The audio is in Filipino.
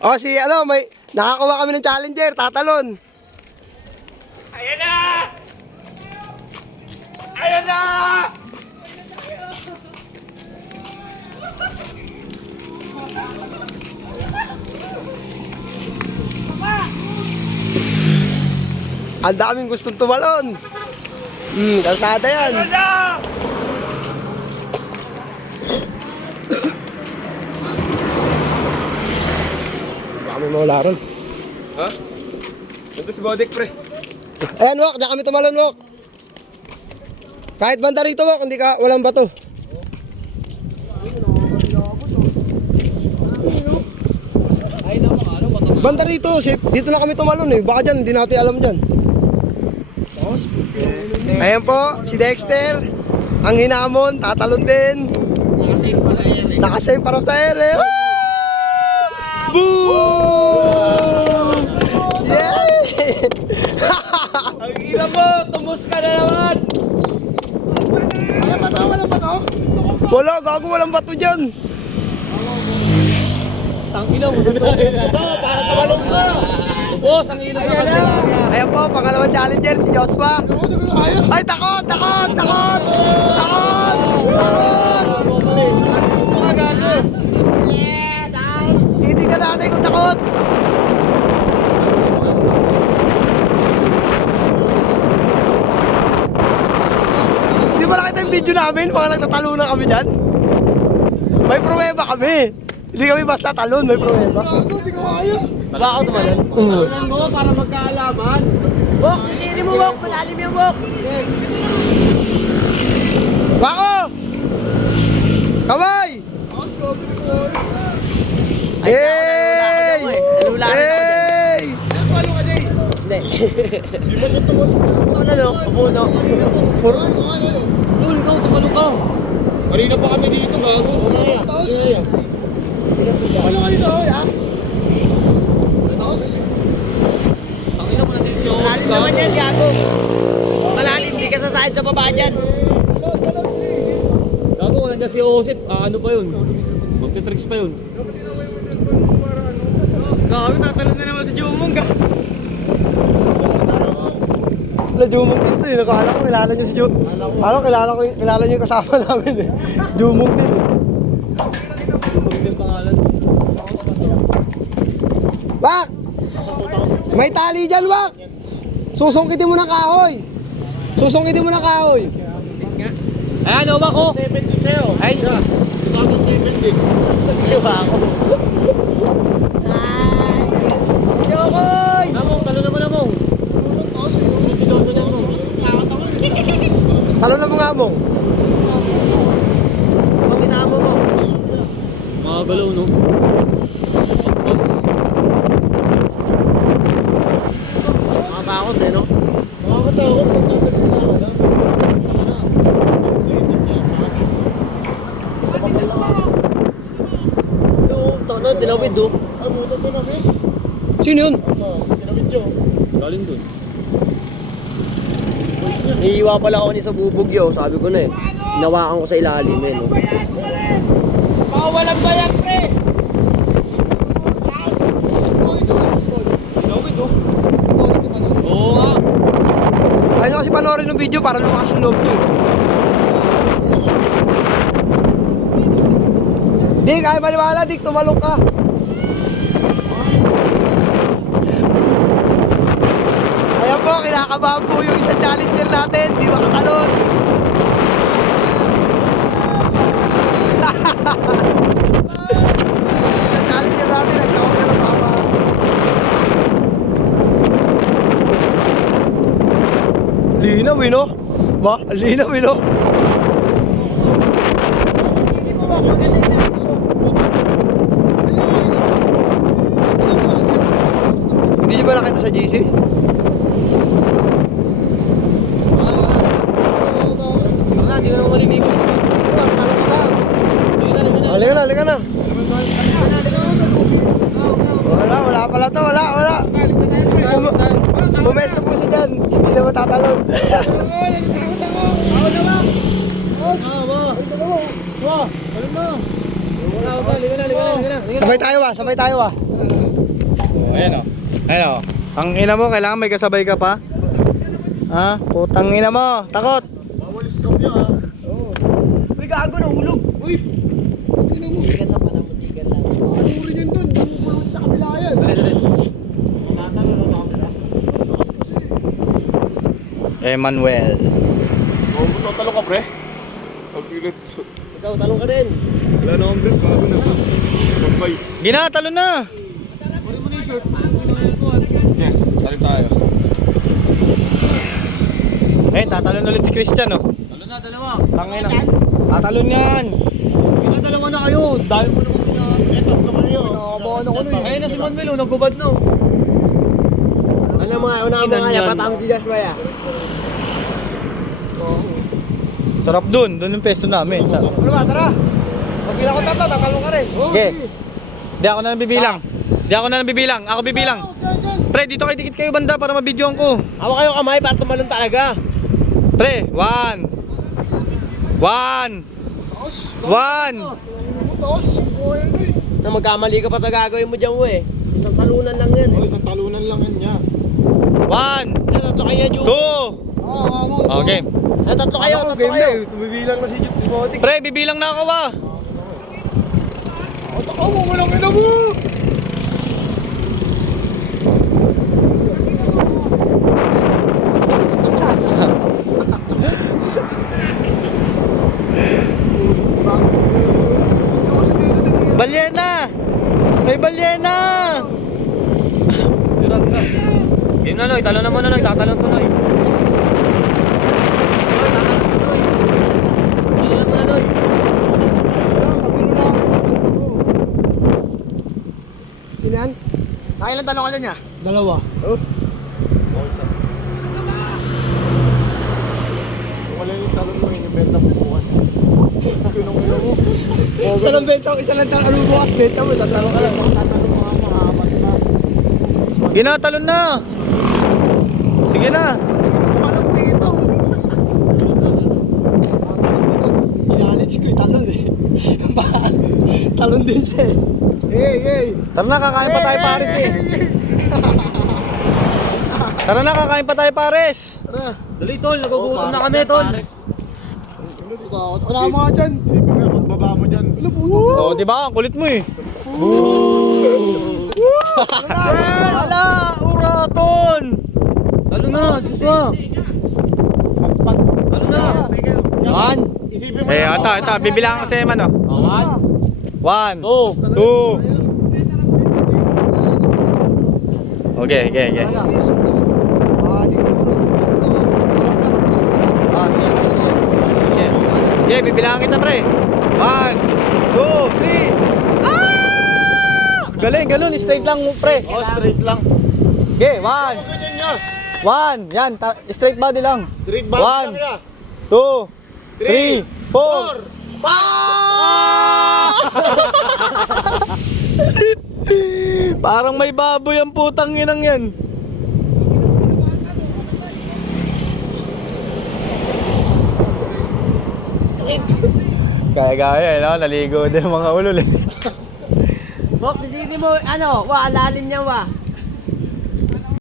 O si ano, may nakakuha kami ng challenger, tatalon. Ayan na! Ayan na! Ang daming gustong tumalon. Kalsada yan. Ayan na! Baka may mawala ron. Ha? Ito si Bodek, pre. Ayan, Wok, diyan kami tumalon, Wok. Kahit banda rito, Wok, hindi ka, walang bato. Banda rito, dito na kami tumalon eh. Baka dyan, hindi natin alam dyan. Ayan po, si Dexter. Ang hinamon, tatalon din. Nakasave para sa ere. Boom! Yay! Ang ina mo, tumus ka na naman! Walang bato? Wala, gago, walang bato dyan. Ang ina mo, so, para tumalong ka! Boss, ang ina ka na! Ayan po, pangalawang challenger, si Joshua. Ay, takot! Takot! Takot! Takot! Takot! Mga gago! Titignan natin kung takot. Hindi ba nakita yung video namin? Mga nagtatalunan kami dyan. May pruweba kami. Hindi kami basta talon, may pruweba. Wala ako tumalon. Talunan mo para magkaalaman. Bok, hindi mo, Bok. Malalim yung Bok. Bako! Kamay! Hey! Nalula rin ako dyan. Hey! Palo ka, Jay! Hindi. Di mo siya tumalong. Ano no? Papuno. Lul, ikaw tumalong ka. Kanina pa kami dito, gago. Tapos? Tumalong ka dito, ha? Tapos? Ang ina mo na din siya. Malalim naman yan, gago. Malalim, di ka sasahid sa baba dyan. Gago, wala na si Osip. Ano pa yun? Magtitricks pa yun. Gago, tatalon na naman si Jumong. Wala Jumong dito eh. Nakala ko kilala niyo si Jumong. Parang kilala niyo yung kasama namin eh. Jumong din eh. Jumong din pangalan. Wak! May tali dyan, Wak! Susungkitin mo ng kahoy. Susungkitin mo ng kahoy. Ayan, o ba ko? 70 sa'yo. Ay, 70. Liwa ako. Yokoy! Namong, talo naman namong. Talo na mo nga mo. Huwag isama mo. Mga galaw, no? Boss. Makatakot eh, no? Nakakatakot pag natalit sa ako na. Yung tono, dilawid do. Ay, buto ko na, eh. Sino yun? Kinabit yun. Galing dun. Iiwa pala ako ni sa bubugyo, sabi ko na eh. Hinawakan ko sa ilalim eh, no? Baka walang bayag, pre! Oo nga. Ayaw nyo kasi panoorin ng video para lumakas yung loob nyo eh. Dik, ay maniwala, Dik, tumalong ka. Ayan po, kinakabahan po yung isang challenger natin, di makatalon. Isang challenger natin, nagtawag ka ng mama. Linaw eh, no? Ba? Linaw eh, no? Hindi nyo ba nakita sa GC? Wala, di mo naman malimigo. Halika na, halika na. Wala pala to, wala. Pumesto po siya dyan, hindi na matatalon. Sabay tayo, sabay tayo. Ayan o. Ayan o. Ang ina mo, kailangan may kasabay ka pa. Ha? Putang ina mo. Takot. Mawalis ka niya ha. Uy, gago, nahulog. Uy, Mutigan lang pala, mutigan lang. Ano rin yan doon? Bumubulot sa kabila yan. Emmanuel. Talo ka pre. Pagpilit. Ikaw, talong ka din. Wala na akong break. Bago na to. Sampay. Gina, talo na. Yan. Tali tayo. Eh, tatalon ulit si Christian, oh. Talo na, dalawa. Tangina. Tatalon yan. dalawa na kayo. Dahil mo naman Eh, tatlo kayo. kinakabahan ako na eh. Ayun na si Manuel, oh. Nagubad na. Ano mga, una mo nga, yapatama si Joshua ya. Sarap dun. Dun yung pesto namin. Ano ba, tara. Pagbilang ko tatlo, tatalong ka rin. Okay. Di ako na nabibilang. Di ako na nabibilang. Ako bibilang. Pre, dito kayo dikit kayo banda para mabidyoan ko. Hawak kayo kamay para tumalon talaga. Pre, 1. 1. 1. Taos. Oh, ayun eh. Na magkamali ka pa ito gagawin mo dyan, we. Isang talunan lang yan. Oh, isang talunan lang yan niya. 1. Tatlo kayo, Ju. 2. Okay. Tatlo kayo, Ano, tatlo game kayo. na eh. Tumibilang na si Timotic. Pre, bibilang na ako ah. Ako mo, walang ina mo. Balyena! May balyena! Game na, Noy. Talo naman na, Noy. Tatalon ko, Noy. Talo naman na, Noy. Sino yan? Nakailan tanong ka dyan niya? Dalawa. Wala yung talon mo, yung benta mo bukas. Kinong-ina mo. Isa lang benta, isa lang ano bukas benta mo, isang talong ka lang. Tatanong ka nga, makahamat na. Ginatalon na. Sige na. Paano mo ito? Challenge ko eh, talon eh. Talon din siya eh. Hey! Tara na, kakain pa tayo, Pares eh. Tara na, kakain pa tayo, Pares. Tara. Dali, tol. Nagugutom na kami, tol. Wala mga dyan. Sipin nga, pagbaba mo dyan. Ano po ito? Oo, di ba? Ang kulit mo eh. Wala! Uraton! Talo na, siswa. Talo na. One. Isipin mo Eh, lang. ito. Bibilang ko sa Eman, oh. One. 2. Okay. Ah, di ko siguro. Okay, bibilangan kita, pre. 1, 2, 3. Ah! Galing, ganun. Straight lang, pre. Oh, straight lang. Okay, 1. Ganyan niya. 1. Yan, straight body lang. Straight back lang 1, niya. 2, 3, 4. Parang may baboy ang putang inang yan. Kaya-kaya, no? Naligo din ang mga ulol. Bok, hindi mo, ano, wa, lalim niya, wa.